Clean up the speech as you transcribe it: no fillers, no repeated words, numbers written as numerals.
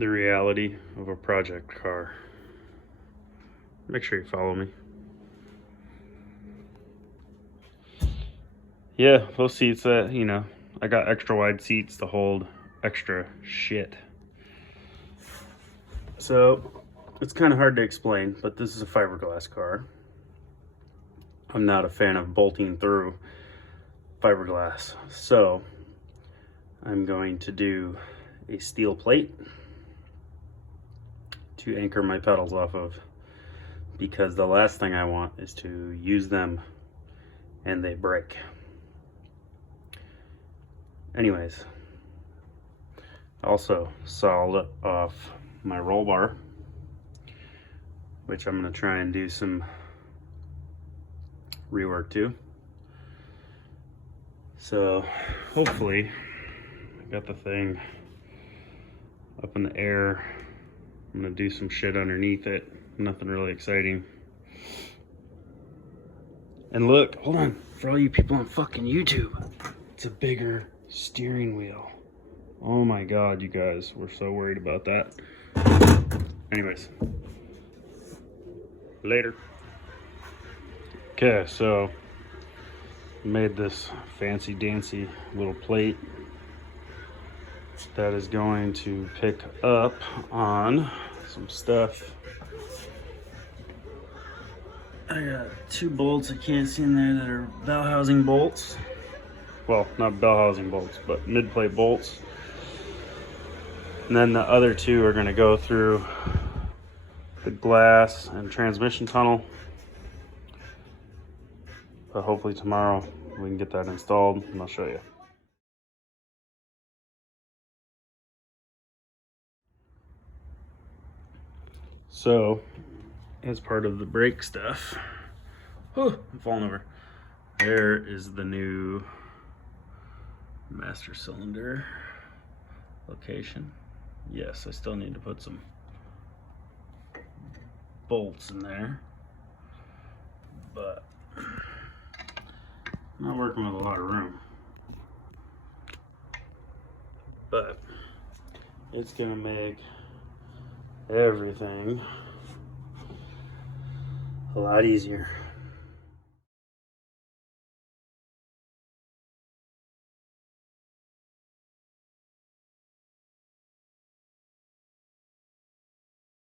the reality of a project car. Make sure you follow me. Yeah, those seats that, you know, I got extra wide seats to hold extra shit. So it's kind of hard to explain, but this is a fiberglass car. I'm not a fan of bolting through fiberglass, so I'm going to do a steel plate to anchor my pedals off of, because the last thing I want is to use them and they break. Anyways, also sawed off my roll bar, which I'm going to try and do some rework to. So hopefully I got the thing up in the air. I'm going to do some shit underneath it. Nothing really exciting. And look, hold on, for all you people on fucking YouTube, it's a bigger steering wheel. Oh my god, you guys, we're so worried about that. Anyways, later. Okay, so made this fancy dancy little plate that is going to pick up on some stuff. I got 2 bolts I can't see in there that are bell housing bolts. Well, not bell housing bolts, but mid-plate bolts. And then the other 2 are going to go through the glass and transmission tunnel. But hopefully tomorrow we can get that installed and I'll show you. So, as part of the brake stuff, oh, I'm falling over. There is the new master cylinder location. Yes, I still need to put some bolts in there, but I'm not working with a lot of room. But it's gonna make everything a lot easier.